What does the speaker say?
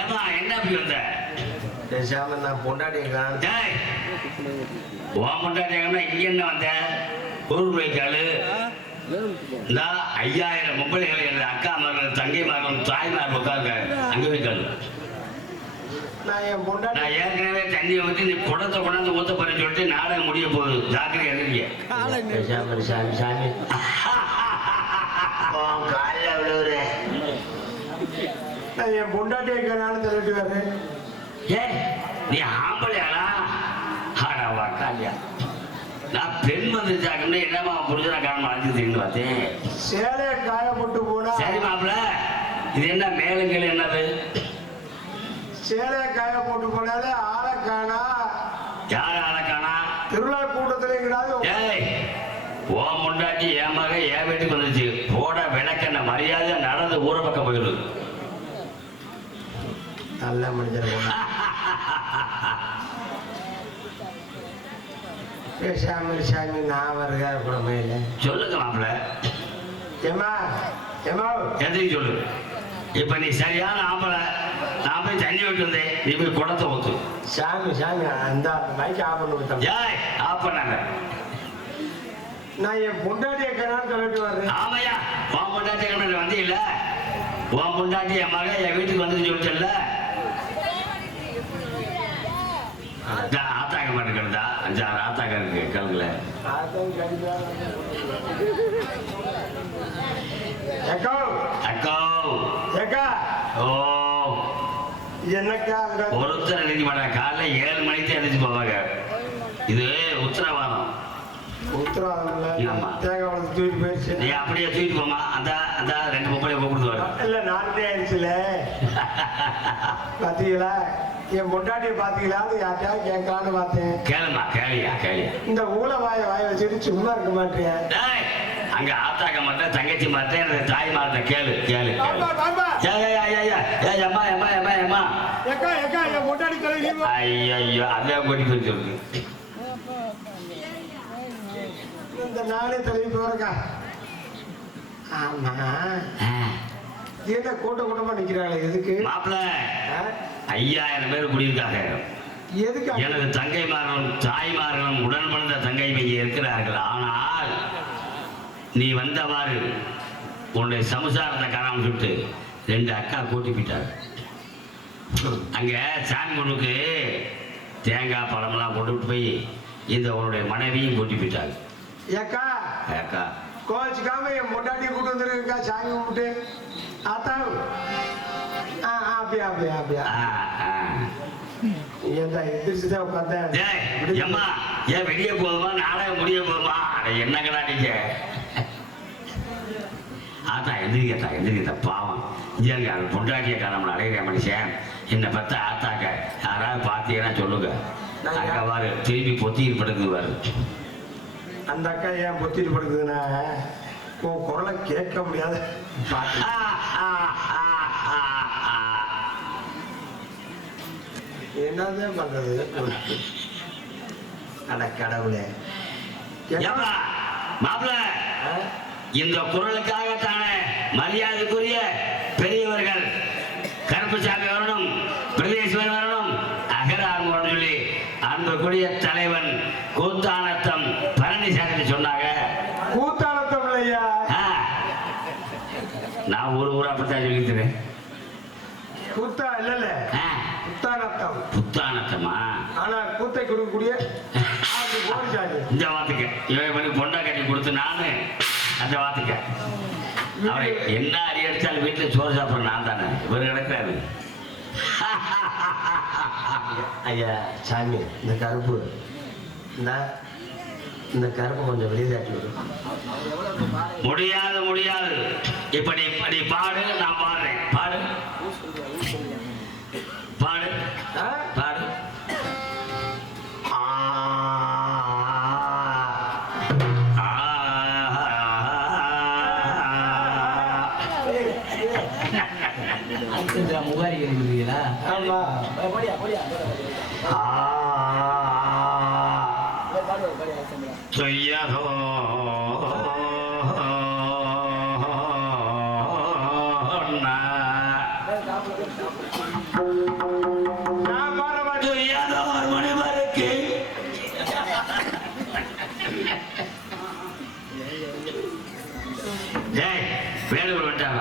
ஏமா என்ன அப்படி வந்த? பேசாம நான் பொண்டாட்டியிருக்கான். உன் பொண்டாட்டியாங்கன்னா இங்க என்ன வந்த? பொருள் வைக்காளு இந்த 5000 பொம்பளைகள் என் அக்கா மகள் தங்கை மகள் தாய்மார் உட்காருங்க அங்கே வைக்காது. நான் ஏற்கனவே தண்ணியை ஊற்றி நீ குடத்தை கொண்டாந்து ஊத்த போறேன்னு சொல்லிட்டு நாடகம் முடிய போகுது. ஜாக்கிரதை எழுதிங்க. சாமி சாமி காலையில் விழுவுற நான் என் பொண்டாட்டி இருக்கிறனாலும் சொல்லிட்டு வரேன். ஏ நீ ஆம்பளையாளா? ஆடாவா காலியா? நான் பெண் வந்துருச்சாக்கன்னு என்னமா புரிஞ்சு நான் காரணம் அழைச்சி தின்னு பார்த்தேன். சேலையை காய போட்டு போனா சரி மாப்பிள்ள இது என்ன மேலுங்கள் என்னது? சேலையை காய போட்டு போனாலே ஆளை காணா. யார் ஆளை காணா? திருவிழா கூட்டத்துல எங்கடாது. ஏய் ஓ முண்டாட்டி என் மக என் வீட்டுக்கு வந்துச்சு போட விளக்கண்ண மரியாதை நடந்து ஊர பக்கம் போயிடுது. நல்ல மனிதர் பேசாம சாமி நான் வருகா குழம்பையில சொல்லுங்க மாப்பிள்ள. ஏமா ஏமா எதையும் சொல்லு. இப்ப நீ சரியான ஆம்பளை. நான் போய் தண்ணி விட்டு வந்தேன். நீ போய் குடத்தை ஊத்து. சாமி சாமி அந்த மைக் ஆஃப் பண்ணி விட்டேன். ஏய் ஆஃப் பண்ணாங்க. நான் என் பொண்டாட்டி இருக்கிறான்னு சொல்லிட்டு வர்றேன். ஆமையா உன் பொண்டாட்டி வந்து இல்ல உன் பொண்டாட்டி என் மக என் வீட்டுக்கு வந்து சொல்லிட்டல. ஆத்தாக்க மாட்டேங்கிறதா 5-6 ஆத்தாக்க இருக்கு கிழங்குல. அக்கா அக்கா ஏக்கா ஓ என்னக்கா ஒருத்தர் எழுதி மாட்டாங்க. காலைல 7 மணிக்கு எழுதி போவாங்க. இது உத்தரவாதம். நீ அப்படியே தூக்கிட்டு போமா. அந்த 2 பொம்பளை கூப்பிடுவாரு. இல்ல நானே ஆயிடுச்சுல பாத்தீங்களா என் பொண்டாட்டியை பாத்தீங்களா யார்ட்டா கேட்கலான்னு பார்த்தேன். கேளுமா கேளியா கேளியா. இந்த ஊழ வாய வச்சுட்டு சும்மா இருக்க மாட்டேன். அங்க ஆத்தாக்க மாட்டேன் தங்கச்சி மாட்டேன் எனக்கு தாய் மாட்டேன். கேளு கேளு ஐயோ அதே கொடி போய் சொல்லு. இந்த நானே தலைவி போறக்கா. ஆமா என்ன கூட்டமா நிக்கிறாங்களே எதுக்கு? மாப்பிள்ள 5000 பேர் குடியிருக்காங்க. எதுக்கு? எனது தங்கைமார்களும் தாய்மார்களும் உடன்படுத்த தங்கை இங்கே இருக்கிறார்கள். ஆனால் நீ வந்தவாறு உன்னுடைய சமுசாரத்தை காணாமல் சுட்டு 2 அக்கா கூட்டி போயிட்டார். அங்க சாமி பொண்ணுக்கு தேங்காய் பழமெல்லாம் கொண்டு போய் இந்த உன்னுடைய மனைவியும் கூட்டி போயிட்டாங்க. ஏக்கா ஏக்கா கோச்சுக்காம என் பொண்டாட்டி கூட்டு வந்துருக்கா சாமி கும்பிட்டு ஆத்தா. அப்படியா அப்படியா அப்படியா எந்திரிச்சுதான் உட்காந்தேன். ஏன் வெளியே போதுமா நாடகம் முடிய போதுமா? என்னங்கடா நீங்க ஆத்தா எந்திரிக்கத்தா எந்திரிக்கத்தா பாவம். இங்க அது பொண்டாட்டிய காலம் அடையிற மனுஷன் என்னை பத்த ஆத்தாக்க யாராவது பார்த்தீங்கன்னா சொல்லுங்க. அக்கவாறு திரும்பி பொத்தியில் படுக்குவாரு. அந்த அக்கா ஏன் பொத்திட்டு படுக்குதுன்னா உன் குரலை கேட்க முடியாது. என்னதான் பண்றது? அட கடவுளே மாப்பிள்ள இந்த குரலுக்காகத்தானே மரியாதைக்குரிய பெரியவர்கள் கருப்புசாமி வரணும், பிரதேசன் வரணும், அகரார் சொல்லி அன்புக்குரிய தலைவன் கூத்தானத்தம் பழனிசாமி சொன்னாங்க. கூத்தானத்தம் இல்லையா? நான் ஊரா அப்படித்தான் சொல்லிக்கிறேன். கூத்தா இல்ல புத்தானத்தம். புத்தானத்தமா? ஆனா கூத்தை கொடுக்கக்கூடிய இந்த வாத்துக்க இவன் பொண்டா கட்டி கொடுத்து நானு அந்த வாத்துக்க அவரை என்ன அடியடிச்சாலும் வீட்டுல சோறு சாப்பிட்ற நான் தானே. இவர் கிடக்கிறாரு. ஐயா சாமி இந்த கருப்பு இந்த கருப்பு கொஞ்சம் வெளியே தாட்டி விடும். முடியாது முடியாது. இப்ப நீ பாடு நான் பாடுறேன். பாடு பாடு பாடு. முகாரி இருக்கிறீங்களா? ஆமா செய்யோ நான் பாட மாட்டேன். ஏதோ ஒரு மணி வரைக்கு வேலுவர் வந்துட்டாங்க.